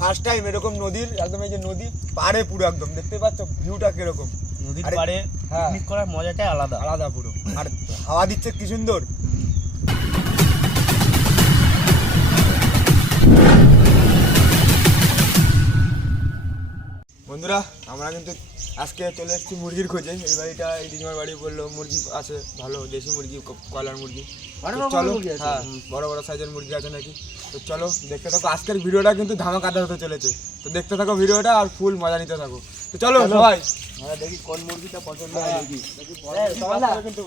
First time এরকম নদীর একদম এই যে নদী পাড়ে পুরো একদম দেখতে পাচ্ছ ভিউটা কিরকম নদীর পাড়ে পিকনিক করার মজাটাই আলাদা আলাদা পুরো আর হাওয়া দিচ্ছে কি সুন্দর। বন্ধুরা আমরা কিন্তু আজকে চলে এসেছি মুরগির খোঁজে। এই বাড়িটা এই দিদিমার বাড়ি বললো মুরগি আছে ভালো দেশি মুরগি কয়লার মুরগি চলো হ্যাঁ বড় বড় সাইজের মুরগি আছে নাকি। তো চলো দেখতে থাকো আজকের ভিডিওটা কিন্তু ধামাকাদার হতে চলেছে। তো দেখতে থাকো ভিডিওটা আর ফুল মজা নিতে থাকো। তো চলো সবাই দেখি কোন মুরগিটা পছন্দ হয় দেখি কিন্তু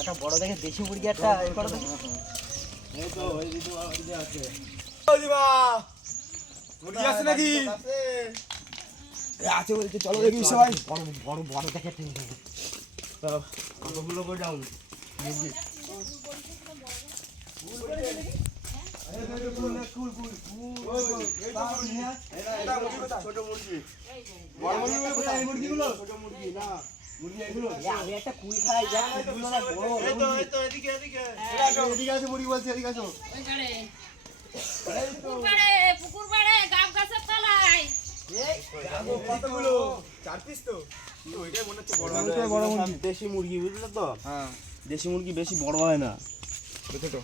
একটা বড় দেখে দেশি মুরগি একটা মুরগি আছে নাকি আছে বলছে চলো দেখি সবাই বড় বড় বড় দেখে কতগুলো করে ডাউন মুরগি ছোট মুরগি বড় মুরগিগুলো ছোট মুরগি না মুরগি এগুলো আমি একটা কুল খাই যা কুলগুলো না বড় এই তো এদিকে এদিকে এদিকে আছে মুরগি বলছে এদিকে আসো পুকুর পাড়ে গাব গাছের তলায় কতগুলো 4 পিস তো ওইটাই মনে হচ্ছে বড় মুরগি দেশি মুরগি বুঝলে তো হ্যাঁ দেশি মুরগি বেশি বড় হয় না বুঝছো তো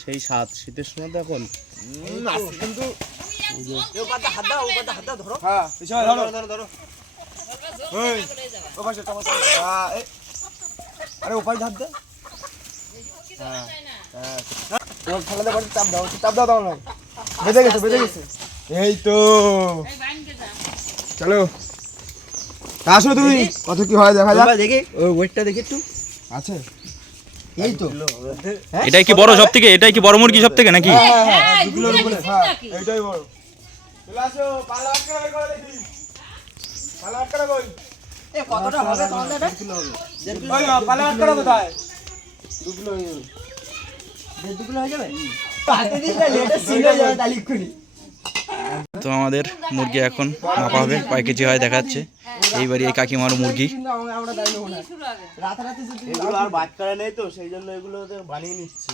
সেই স্বাদ শীতের সময় তো এখন কিন্তু ও পাতা হাত দাও ধরো হ্যাঁ পিছনে ধরো ওই ও পাশে টমেটো আরে ওপাশ ধার দে হ্যাঁ হ্যাঁ ফেলে দে চাপ দাও না বেজে গেছে এই তো চলো আসো তুমি কত কি হয় দেখা যাক দেখি ওই ওয়েটটা দেখি একটু আছে এই তো এটাই কি বড় সব থেকে এটাই কি বড় মুরগি সব থেকে নাকি দুগুলোর উপরে হ্যাঁ এইটাই বড় চলে আসো পালা আটকা বের করে দেখি পালা আটকা কই এ কতটা হবে তাহলে এটা 2 কিলো হবে ওই পালা আটকা কোথায় 2 কিলো হয়ে যাবে 2 কিলো হয়ে যাবে হাতে দিস না লেটে সিল হয়ে যাবে তালিকুনি তো আমাদের মুরগি এখন মাপা হবে কয় কেজি হয় দেখাচ্ছে এইবারই এই কাকিমার মুরগি কিন্তু আমরা দাঁড়ানো না রাতারাতি এগুলো আর বাট করা নেই তো সেই জন্য এগুলো বানিয়ে নিচ্ছে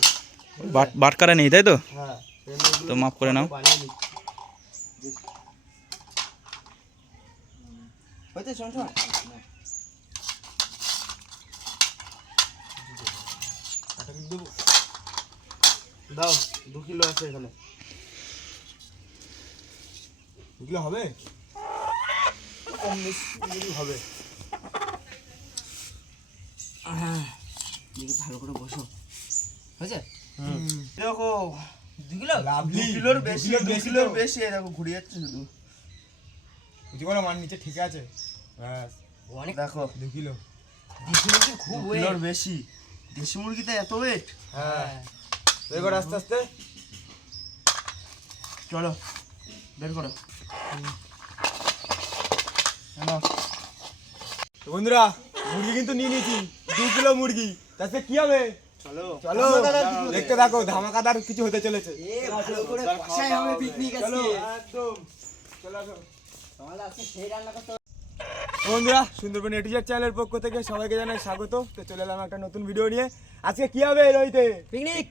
বাটকারা নেই তাই তো হ্যাঁ তো মাপ করে নাও বানিয়ে নিচ্ছে হইতে শোন দাও 2 কিলো আছে এখানে 2 কিলো হবে কম বেশি হবে দেখি ভালো করে বসো হয়েছে দেখো 2 কিলো লাভলি 2 কিলোর বেশি দেখো ঘুরে যাচ্ছে শুধু বুঝি কোনো মান নিচে ঠিক আছে ব্যাস অনেক দেখো 2 কিলো দেশি মুরগি খুব কিলোর বেশি দেশি মুরগিতে এত ওয়েট হ্যাঁ এবার আস্তে আস্তে চলো বের করো তো বন্ধুরা মুরগি কিন্তু নিয়ে নিয়েছি 2 কিলো মুরগি তাতে কি হবে চলো চলো দেখতে থাকো ধামাকাদার কিছু হতে চলেছে ভালো করে কষাই হবে পিকনিক চলো আজকে একদম চলো আসো তাহলে আজকে সেই রান্না করতে বন্ধুরা সুন্দরবন এটিজার চ্যানেলের পক্ষ থেকে সবাইকে জানাই স্বাগত। তো চলে এলাম একটা নতুন ভিডিও নিয়ে। আজকে কি হবে রইতে পিকনিক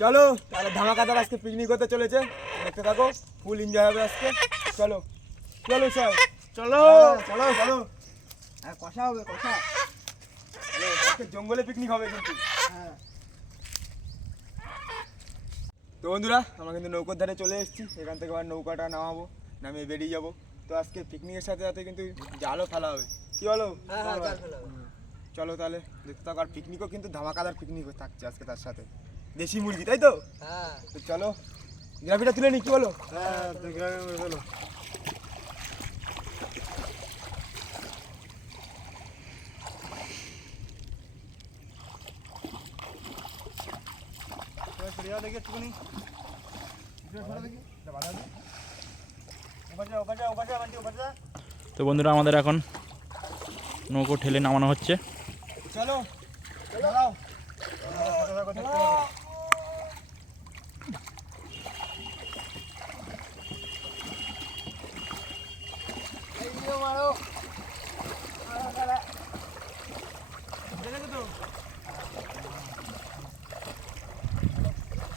চলো তাহলে ধামাকাদার আজকে পিকনিক হতে চলেছে দেখতে থাকো ফুল এনজয় হবে আজকে। চলো চলো স্যার চলো চলো চলো আর কষা হবে কষা আজকে জঙ্গলে পিকনিক হবে কিন্তু। হ্যাঁ তো বন্ধুরা আমরা কিন্তু নৌকার ধারে চলে এসেছি। এখান থেকে আবার নৌকাটা নামাবো নামিয়ে বেরিয়ে যাবো। তো আজকে পিকনিকের সাথে সাথে কিন্তু জালও ফেলা হবে কি বলো চলো তাহলে দেখতে থাকো। আর পিকনিকও কিন্তু ধামাকাদার পিকনিক থাকছে আজকে তার সাথে দেশি মুরগি তাই তো। হ্যাঁ তো চলো গ্রাফিটা তুলে নি কি বলো হ্যাঁ তো গ্রামে বলো তো বন্ধুরা আমাদের এখন নৌকো ঠেলে নামানো হচ্ছে চলো দাঁড়াও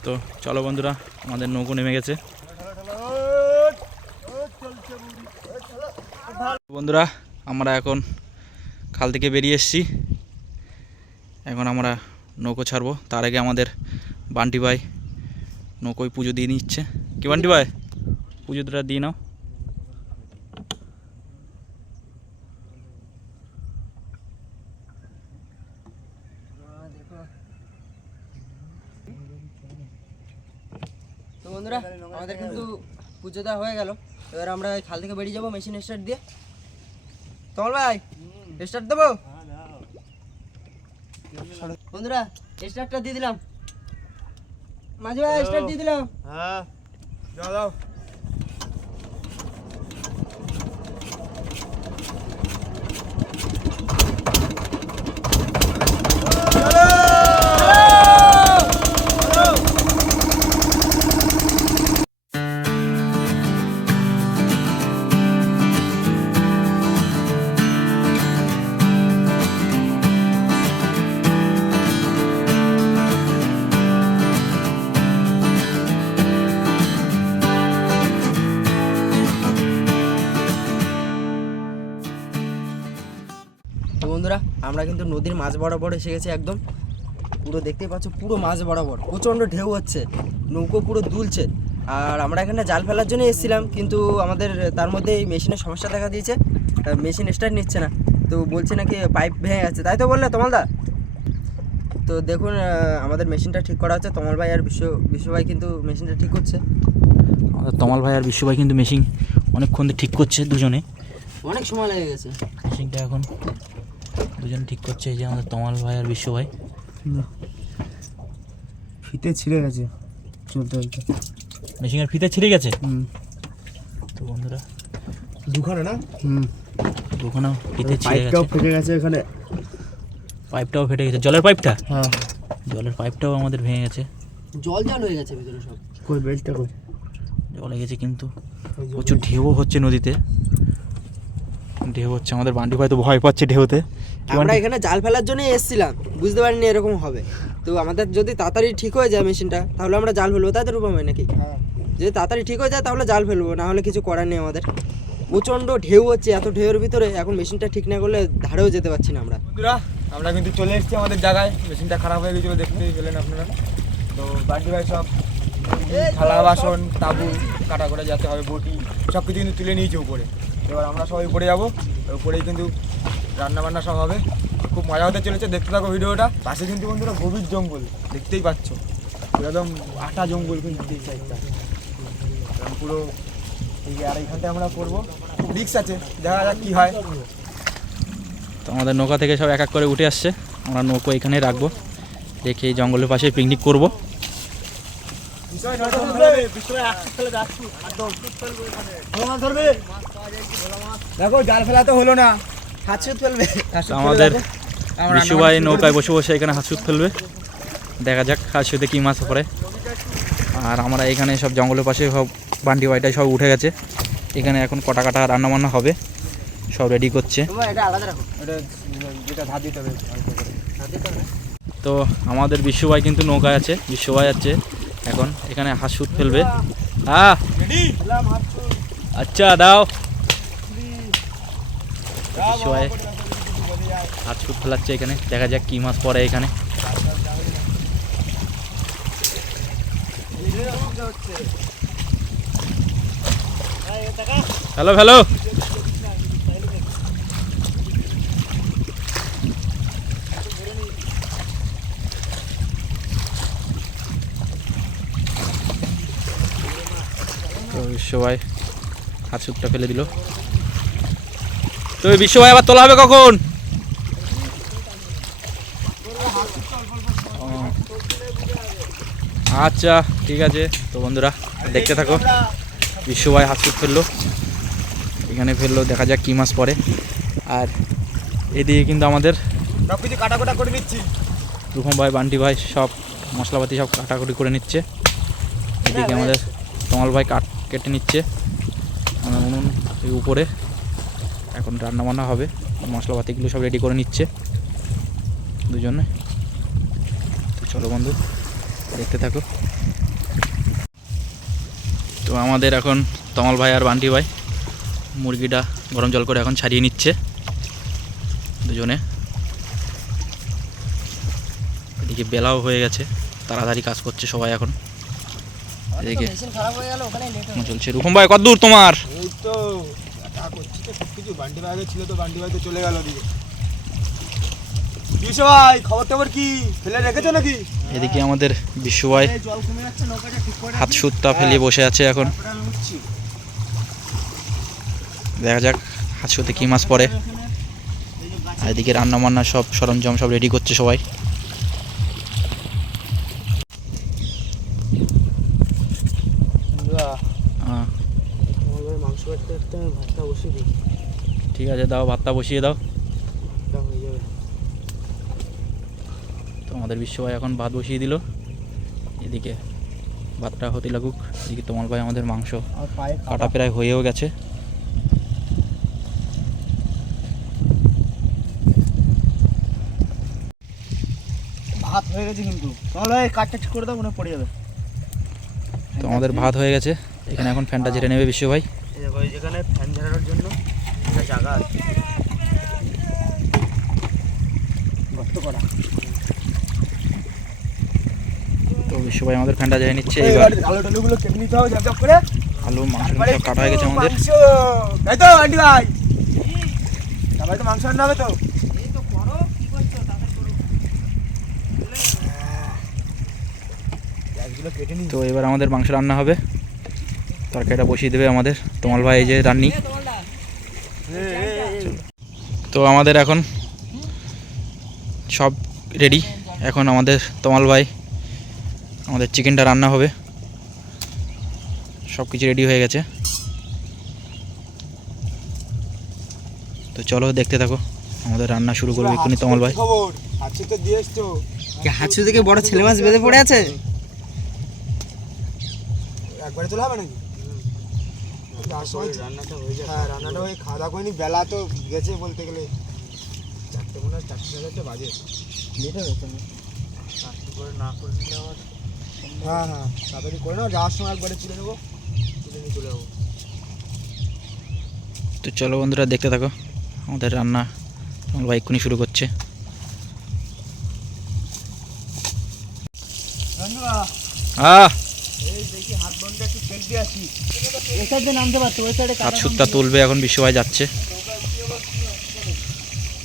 তো চলো বন্ধুরা আমাদের নৌকো নেমে গেছে বন্ধুরা আমরা এখন খাল থেকে বেরিয়ে এসেছি, এখন আমরা নৌকো ছাড়বো। তার আগে আমাদের বান্টি ভাই নৌকোয় পুজো দিয়ে নিচ্ছে। কি বান্টি ভাই, পুজোটা দিয়ে নাও। তো বন্ধুরা আমাদের কিন্তু পুজো দেওয়া হয়ে গেল। এবার আমরা খাল থেকে বেরিয়ে যাবো মেশিন স্টার্ট দিয়ে। কমল ভাই স্টার্ট দেবো? বন্ধুরা স্টার্টটা দিয়ে দিলাম। মাঝে ভাই স্টার্ট দিয়ে দিলাম। হ্যাঁ দাও দাও। তো বন্ধুরা আমরা কিন্তু নদীর মাঝ বরাবর এসে গেছি, একদম পুরো দেখতেই পাচ্ছ, পুরো মাঝ বরাবর প্রচণ্ড ঢেউ হচ্ছে, নৌকো পুরো দুলছে। আর আমরা এখানে জাল ফেলার জন্য এসেছিলাম, কিন্তু আমাদের তার মধ্যে এই মেশিনের সমস্যা দেখা দিয়েছে, মেশিন স্টার্ট নিচ্ছে না। তো বলছে নাকি পাইপ ভেঙে গেছে, তাই তো বললে তমালদা? তো দেখুন আমাদের মেশিনটা ঠিক করা হচ্ছে, তমাল ভাই আর বিশ্ব ভাই কিন্তু মেশিনটা ঠিক করছে। আমাদের তমাল ভাই আর বিশ্ব ভাই কিন্তু মেশিন অনেকক্ষণ ঠিক করছে, দুজনে অনেক সময় লেগে গেছে মেশিনটা, এখন দুজন ঠিক করছে। এই যে আমাদের তমাল ভাই আর বিশ্ব ভাই। ফিতে ছিঁড়ে গেছে চলতে চলতে, মেশিনের ফিতে ছিঁড়ে গেছে। তো বন্ধুরা দুখানে না দুখানা ফিতে ছিঁড়ে পাইপটাও গেছে, ফেটে গেছে এখানে। পাইপটাও ফেটে গেছে, জলের পাইপটা, হ্যাঁ জলের পাইপটাও আমাদের ভেঙে গেছে। জল জল হয়ে গেছে ভিতরে সব। কই বেল্টটা কই? জলে গেছে, কিন্তু প্রচুর ঢেউ হচ্ছে নদীতে, ঢেউ হচ্ছে। আমাদের বান্টি ভাই তো ভয় পাচ্ছে ঢেউতে। আমরা এখানে জাল ফেলার জন্য এসেছিলাম, বুঝতে পারিনি এরকম হবে। তো আমাদের যদি তাড়াতাড়ি ঠিক হয়ে যায় মেশিনটা, তাহলে আমরা জাল ফেলবো, তাই তো রূপম ভাই নাকি? যদি তাড়াতাড়ি ঠিক হয়ে যায় তাহলে জাল ফেলবো, না হলে কিছু করার নেই আমাদের। প্রচণ্ড ঢেউ হচ্ছে, এত ঢেউয়ের ভিতরে এখন মেশিনটা ঠিক না করলে ধারেও যেতে পারছি না আমরা। বন্ধুরা আমরা কিন্তু চলে এসেছি আমাদের জায়গায়, মেশিনটা খারাপ হয়ে গেছিলো, দেখতেই পেলেন আপনারা। তো বান্টি ভাই সব থালা বাসন তাবু কাটা করে যেতে হবে, বটি সব কিছু কিন্তু তুলে নিয়েছে উপরে। এবার আমরা সবাই উপরে যাবো, উপরেই কিন্তু রান্না বান্না সব হবে। খুব মজা হতে চলেছে, দেখতে থাকো ভিডিওটা। পাশে কিন্তু বন্ধুরা গভীর জঙ্গল, দেখতেই পাচ্ছ, একদম আটা জঙ্গল কিন্তু এই সাইডটা পুরো। আর এইখানটায় আমরা করবো, রিক্স আছে, দেখা যাক কি হয়। তো আমাদের নৌকা থেকে সব এক এক করে উঠে আসছে, আমরা নৌকো এখানে রাখবো, রেখে এই জঙ্গলের পাশে পিকনিক করবো। দেখো জাল ফেলা তো হলো না, হাত সুত ফেলবে। আমাদের বিশু ভাই নৌকায় বসে বসে এখানে হাঁসুত ফেলবে, দেখা যাক হাঁসুতে কী মাছ পড়ে। আর আমরা এখানে সব জঙ্গলের পাশে সব বান্টি ভাইটাই সব উঠে গেছে, এখানে এখন কটা কাটা রান্না বান্না হবে, সব রেডি করছে। এটা আলাদা রাখো, এটা যেটা ধার দিতে হবে। তো আমাদের বিশ্ব ভাই কিন্তু নৌকায় আছে, বিশ্ব ভাই আছে এখন এখানে হাঁসুত ফেলবে। হ্যাঁ আচ্ছা দাও। বিশ্ব ভাই হাঁসুত ফেলাচ্ছে এখানে, দেখা যাক কী মাছ পড়ে এখানে। Hello hello. তো বিশ্ব ভাই হাঁসুতটা ফেলে দিল। তো বিশ্ব ভাই আবার তোলা হবে কখন? আচ্ছা ঠিক আছে। তো বন্ধুরা দেখতে থাকো, বিশ্ব ভাই হাঁসুত ফেললো, এখানে ফেললো, দেখা যাক কী মাছ পড়ে। আর এদিকে কিন্তু আমাদের সব কিছু কাটাকুটা করে নিচ্ছি, রূপম ভাই বান্টি ভাই সব মশলাপাতি সব কাটাকুটি করে নিচ্ছে। এদিকে আমাদের তমাল ভাই কেটে নিচ্ছে উনুন এই উপরে, এখন রান্না বান্না হবে, মশলাপাতিগুলো সব রেডি করে নিচ্ছে দুজনে। তো চলো বন্ধু দেখতে থাকো। তো আমাদের এখন তমাল ভাই আর বান্টি ভাই মুরগিটা গরম জল করে এখন ছাড়িয়ে নিচ্ছে দুজনে। এদিকে বেলাও হয়ে গেছে, তাড়াতাড়ি কাজ করছে সবাই এখন। এদিকে মেশিন খারাপ হয়ে গেল, ওখানে নেট চলছে। রূপম ভাই কত দূর তোমার? এই তো তা করছি তো সব কিছু। বান্টি ভাই আগে ছিল তো, বান্টি ভাই তো চলে গেল ওদিকে। বিশু ভাই খবর টবর কি, ফেলে রেখেছো নাকি? এদিকে আমাদের বিশু ভাই জল কমে যাচ্ছে, নৌকাটা ঠিক করে হাত সুতটা ফেলিয়ে বসে আছে এখন। আমি উঠছি। দেখা যাক হাত সুতে কি মাছ পড়ে। আর এদিকে রান্না বান্না সব সরঞ্জাম সব রেডি করছে সবাই। হ্যাঁ, মাংস কাটতে কাটতে আমি ভাতটা বসিয়ে দিই, ঠিক আছে, দাও ভাতটা বসিয়ে দাও। ভাতটা হয়ে যাবে। তো আমাদের বিশ্ব ভাই এখন ভাত বসিয়ে দিল। এদিকে ভাতটা হতে লাগুক। এদিকে তোমার ভাই আমাদের মাংস আর পায়ে কাটা প্রায় হয়েও গেছে। ভাত হয়ে গেছে কিন্তু, তাহলে কাটটা ঠিক করে দাও, মনে পড়ে যাবে। তো আমাদের ভাত হয়ে গেছে। এখানে এখন ফ্যানটা ঝেড়ে নেবে বিশ্ব ভাই। এই দেখো, এই যেখানে ফ্যান ঝাড়ানোর জন্য একটা জায়গা আছে, গর্ত করা। তো বিশ্ব ভাই আমাদের ফ্যানটা ঝেড়ে নিচ্ছে। এবার এবার আলু টালুগুলো কেটে নিতে হবে ঝপঝপ করে। আলু মাংস সব কাটা হয়ে গেছে আমাদের। মাংস, তাই তো বান্টি ভাই? সবাই তো মাংস রান্না হবে তো? এই তো করো, কি করছো তাড়াতাড়ি করো। পেঁয়াজগুলো কেটে নি। তো এবার আমাদের মাংস রান্না হবে। তরকারিটা বসিয়ে দেবে আমাদের তোমাল ভাই, এই যে রান্নি। তো আমাদের এখন সব রেডি। এখন আমাদের তোমাল ভাই আমাদের চিকেনটা রান্না হবে। সব কিছু রেডি হয়ে গেছে। তো চলো দেখতে থাকো, আমাদের রান্না শুরু করবে এক্ষুনি তোমাল ভাই। খবর আজকে তো দিয়ে এসছো। হাঁচু থেকে বড় ছেলে মাছ বেঁধে পড়ে আছে। একবারে চলে হবে নাকি? যাওয়ার সময় রান্নাটা হয়ে যাবে। হ্যাঁ, রান্নাটা ওই খাওয়া দাওয়া করিনি, বেলা তো গেছে বলতে গেলে 4টে, মনে হয় 4:30 বাজে। লেট হয়ে গেছে। তাড়াতাড়ি করে না করে নিলে আবার। হ্যাঁ হ্যাঁ, তাড়াতাড়ি করে নাও, যাওয়ার সময় একবারে তুলে নেবো, তুলে নিয়ে চলে যাবো। তো চলো বন্ধুরা দেখতে থাকো, আমাদের রান্না তোমাল ভাই এক্ষুনি শুরু করছে। এই দেখি হাত বন্ধে একটু চেক দিয়ে আসি। এই সাইডে নামতে পারতো, ওই সাইডে হাত সুতটা তুলবে এখন বিশ্ব ভাই যাচ্ছে।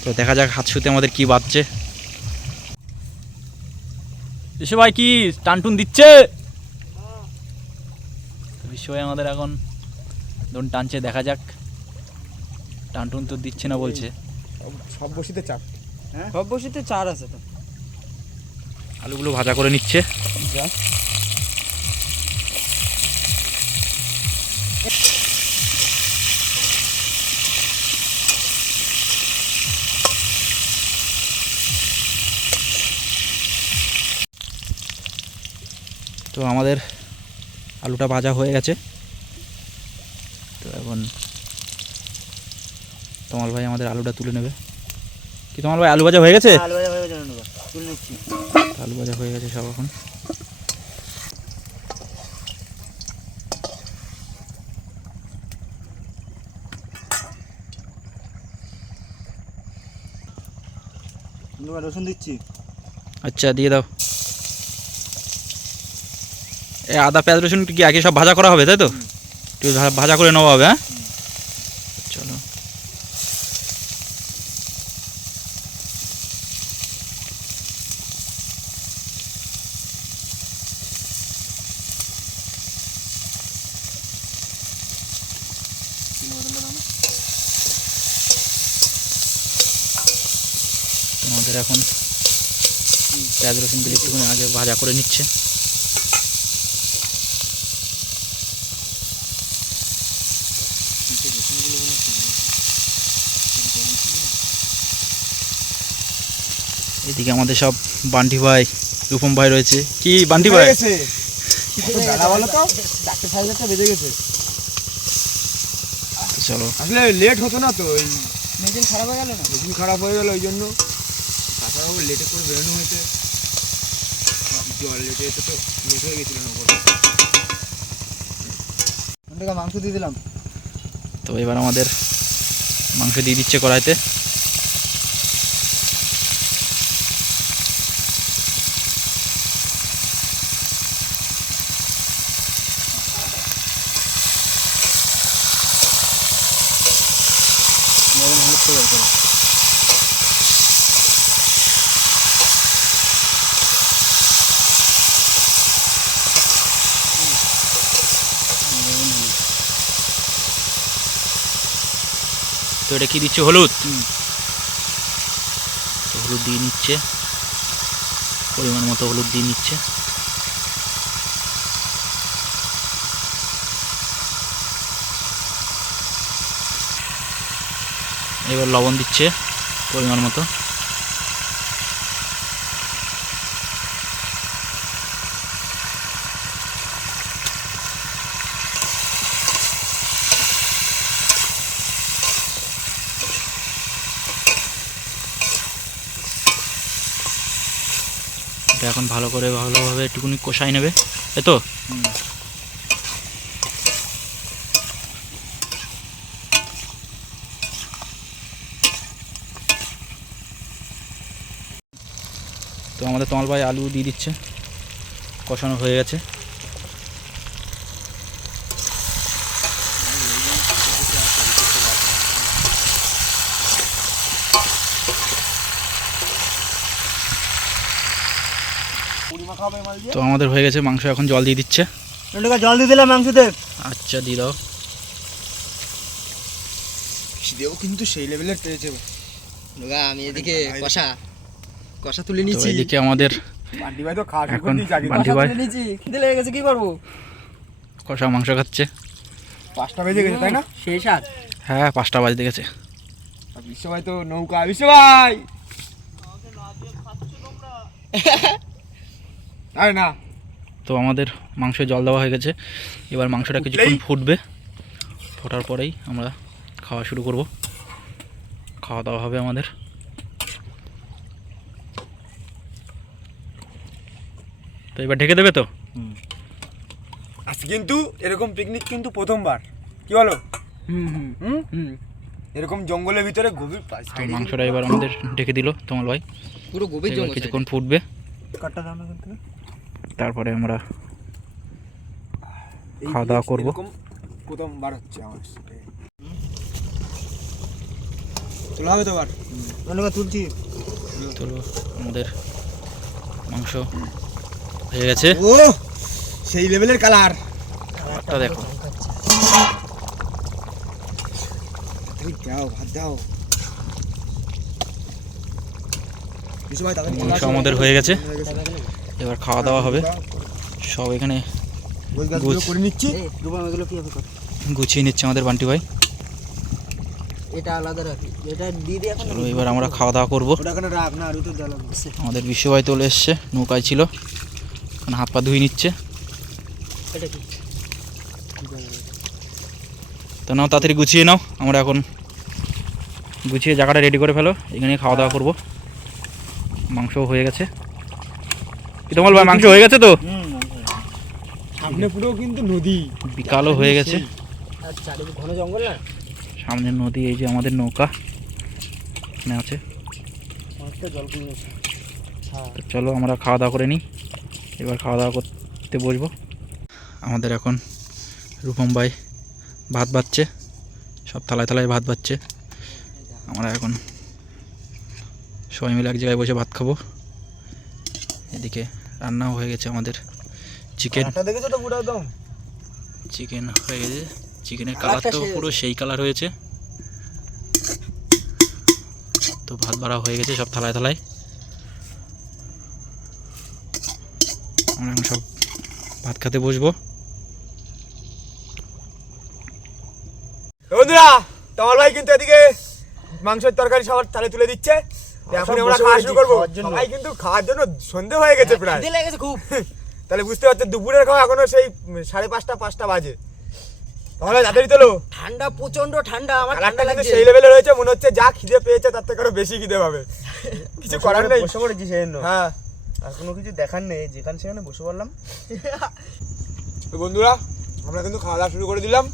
তো দেখা যাক হাত সুতে আমাদের কি বাজছে। বিশ্ব ভাই কি টানটুন দিচ্ছে? বিশ্ব ভাই আমাদের এখন ধরুন টানছে, দেখা যাক। টানটুন তো দিচ্ছে না বলছে। সব বসিতে চাপ। সব বসিতে 4 আছে তো। আলুগুলো ভাজা করে নিচ্ছে। তো আমাদের আলুটা ভাজা হয়ে গেছে। তো এখন তোমাল ভাই আমাদের আলুটা তুলে নেবে। কি তোমাল ভাই আলু ভাজা হয়ে গেছে? আলু ভাজা হয়ে গেছে, তুলে নিচ্ছি। আলু ভাজা হয়ে গেছে সব এখন। রসুন দিচ্ছি। আচ্ছা দিয়ে দাও। এই আদা পেঁয়াজ রসুন কি আগে সব ভাজা করা হবে তাই তো? একটু ভাজা করে নেওয়া হবে। হ্যাঁ চলো। আমাদের এখন পেঁয়াজ রসুনগুলো একটুখানি আগে ভাজা করে নিচ্ছে। এদিকে আমাদের সব বান্টি ভাই, রূপম ভাই রয়েছে। কি বান্টি ভাই? বেলা বলো তো, 4:30 বেজে গেছে। চলো আসলে লেট হতো না তো, ওই মেশিন খারাপ হয়ে গেল না? মেশিন খারাপ হয়ে গেল ওই জন্য। তাছাড়াও লেটে করে বেরোনো হয়েছে, জল লেটে এসে তো লেট হয়ে গেছিল না। মাংস দিয়ে দিলাম। তো এবার আমাদের মাংস দিয়ে দিচ্ছে কড়াইতে। তো এটা কি দিচ্ছে? হলুদ। তো হলুদ দিয়ে নিচ্ছে, পরিমাণ মতো হলুদ দিয়ে নিচ্ছে। এবার লবণ দিচ্ছে পরিমাণ মতো। এটা এখন ভালোভাবে একটুখানি কষাই নেবে, তাই তো? তো আমাদের তমাল ভাই আলু দিয়ে দিচ্ছে, কষানো হয়ে গেছে। তো আমাদের হয়ে গেছে মাংস, এখন জল দিয়ে দিচ্ছে। জল দিয়ে দিলাম মাংসতে। আচ্ছা, দিয়ে দাও। খিদেও কিন্তু সেই লেভেলের পেয়েছে। আমি এদিকে কষা তুলে তো নিচ্ছি। এদিকে আমাদের বান্টি ভাই তো খাওয়া শুরু এখন করে দিয়েছে আগে। বান্টি ভাই নিচ্ছি, খিদে লেগে গেছে, কি করবো? কষা মাংস খাচ্ছে। 5টা বেজে গেছে তাই না? সেই স্বাদ। হ্যাঁ, 5টা বাজতে গেছে। আর বিশ্ব ভাই তো নৌকা, বিশ্ব ভাই আরে না। তো আমাদের মাংসে জল দেওয়া হয়ে গেছে। এবার মাংসটা কিছুক্ষণ ফুটবে, ফোটার পরেই আমরা খাওয়া শুরু করব। খাওয়া দাওয়া হবে আমাদের। তো এবার ঢেকে দেবে তো? আজকে কিন্তু এরকম পিকনিক কিন্তু প্রথমবার, কি বলো? এরকম জঙ্গলের ভিতরে গভীর তো মাংসটা এবার আমাদের ঢেকে দিল তমাল ভাই। পুরো গভীর এবার জঙ্গল। কিছুক্ষণ ফুটবে, কাটটা দাও না কিন্তু। তারপরে আমরা খাওয়া দাওয়া করবো। প্রথমবার হচ্ছে আমার সাথে। তোলা হবে তো আবার তুলছি। তো আমাদের মাংস হয়ে গেছে। ও সেই লেভেলের কালার, কালারটা দেখো। দাও ভাত দাও। বিশ্ব ভাই তাড়াতাড়ি মাংস আমাদের হয়ে গেছে, এবার খাওয়া দাওয়া হবে। সব এখানে করে নিচ্ছি। গুছিয়ে নিচ্ছে আমাদের বান্টি ভাই। এটা আলাদা রাখি, এটা দিয়ে দিয়ে এখন। চলো এবার আমরা খাওয়া দাওয়া করবো। ওটা এখানে রাখ না, আর তো জ্বালা আমাদের বিশ্বভাই চলে এসছে, নৌকায় ছিল, এখন হাত পা ধুয়ে নিচ্ছে। এটা কি? তো নাও তাড়াতাড়ি গুছিয়ে নাও, আমরা এখন গুছিয়ে জায়গাটা রেডি করে ফেলো, এখানে খাওয়া দাওয়া করবো। মাংসও হয়ে গেছে। কি তোমার ভাই মাংস হয়ে গেছে তো? সামনে পুরো কিন্তু নদী, বিকালও হয়ে গেছে, আর চারিদিকে ঘন জঙ্গল না, সামনের নদী। এই যে আমাদের নৌকা এখানে আছে। অনেকটা জল কমে গেছে। তো চলো আমরা খাওয়া দাওয়া করে নিই, এবার খাওয়া দাওয়া করতে বসবো। আমাদের এখন রূপম ভাই ভাত বাচ্ছে, সব থালায় থালায় ভাত বাচ্ছে। আমরা এখন সবাই মিলে এক জায়গায় বসে ভাত খাবো। এদিকে রান্নাও হয়ে গেছে আমাদের। চিকেন দেখেছো তো পুরো একদম চিকেন হয়ে গেছে। চিকেনের কালার তো পুরো সেই কালার হয়েছে। তো ভাত বাড়া হয়ে গেছে সব থালায় থালায়। আমরা এখন সব ভাত খেতে বসবো। বন্ধুরা, তোমার ভাই কিন্তু এদিকে মাংসের তরকারি সবার থালে তুলে দিচ্ছে। এখন আমরা খাওয়া শুরু করবো। ভাই কিন্তু খাওয়ার জন্য সন্ধে হয়ে গেছে প্রায়। খিদে লেগে গেছে খুব। তাহলে বুঝতে পারছো দুপুরের খাওয়া এখনো সেই 5:30 বাজে। তাহলে তাড়াতাড়ি তোলো। ঠান্ডা, প্রচন্ড ঠান্ডা, আমার কালারটা ঠান্ডা কিন্তু লাগছে। সেই লেভেলে রয়েছে, মনে হচ্ছে যা খিদে পেয়েছে তার থেকে আরো বেশি খিদে পাবে। কিছু করার নেই। বসে পড়েছি সেজন্য। হ্যাঁ, আর কোনো কিছু দেখার নেই, যেখানে সেখানে বসে পড়লাম। তো বন্ধুরা, আমরা কিন্তু খাওয়া দাওয়া শুরু করে দিলাম।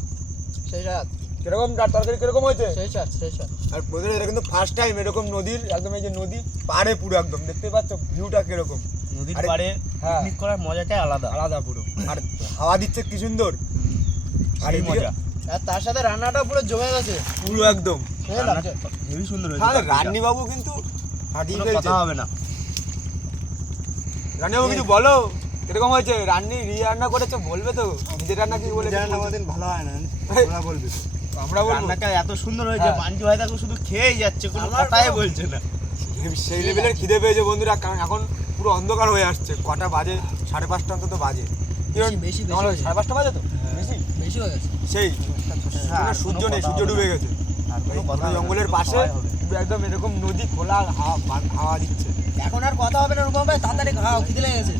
সেই রাত কিরকম তরকারি কিরকম হয়েছে? সেই স্যার আর বন্ধুরা এটা কিন্তু ফার্স্ট টাইম এরকম নদীর একদম এই যে নদী পাড়ে পুরো একদম দেখতে পাচ্ছ ভিউটা কিরকম নদীর আরে, পাড়ে হ্যাঁ। পিকনিক করার মজাটাই আলাদা। আলাদা পুরো আর হাওয়া দিচ্ছে কি সুন্দর আর সেই এদিকে মজা। আর তার সাথে রান্নাটা পুরো জমে গেছে পুরো একদম হেভি সুন্দর হয়েছে। হ্যাঁ রান্নি বাবু কিন্তু হাঁটিয়ে কোনো ফেলছে কথা হবে না। রান্নি বাবু কিছু বলো কিরকম হয়েছে রান্নি রান্না করেছে বলবে তো নিজের রান্না কি বলে জানা আমাদের ভালো হয় না, ওরা বলবে। আমরা বলবো রান্নাটা এত সুন্দর হয়েছে, হ্যাঁ। বান্টি ভাই দেখো শুধু খেয়েই যাচ্ছে, কোনো কথাই বলছে না। সেই লেভেলের খিদে পেয়েছে বন্ধুরা কারণ এখন পুরো অন্ধকার হয়ে আসছে কটা বাজে 5:30 অন্তত বাজে বেশি তোমার ওই 5:30 বাজে তো বেশি বেশি হয়ে গেছে। সেই হ্যাঁ, কোনো সূর্য কোনো নেই কথা সূর্য হবে ডুবে না। গেছে আর কোনো কথা হবে না, জঙ্গলের পাশে সবাই হবে। পুরো একদম এরকম নদী খোলা হাওয়া দিচ্ছে এখন আর কথা হবে না রূপম ভাই, তাড়াতাড়ি খাও, খিদে লেগে গেছে।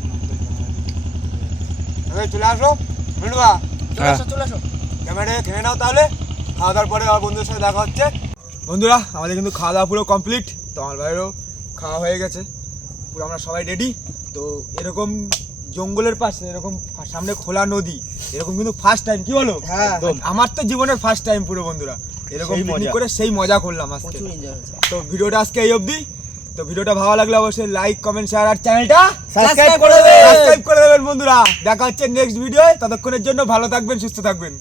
এই চলে আসো মিনুয়া চলে আসো ক্যামেরা খেয়ে নাও তাহলে খাওয়া দাওয়ার পরে আমার বন্ধুদের সাথে দেখা হচ্ছে বন্ধুরা আমাদের কিন্তু খাওয়া দাওয়া পুরো কমপ্লিট তো আমার ভাইয়েরও খাওয়া হয়ে গেছে পুরো আমরা সবাই রেডি তো এরকম জঙ্গলের পাশে এরকম সামনে খোলা নদী এরকম কিন্তু ফার্স্ট টাইম কি বলো হ্যাঁ। আমার তো জীবনের ফার্স্ট টাইম পুরো বন্ধুরা এরকম সেই পিকনিক মজা। করে সেই মজা করলাম আজকে প্রচুর এনজয় হয়েছে। তো ভিডিওটা আজকে এই অবধি তো ভিডিওটা ভালো লাগলে অবশ্যই লাইক কমেন্ট শেয়ার আর চ্যানেলটা সাবস্ক্রাইব করে দেবেন। সাবস্ক্রাইব করে দেবেন বন্ধুরা দেখা হচ্ছে নেক্সট ভিডিও ততক্ষণের জন্য ভালো থাকবেন সুস্থ থাকবেন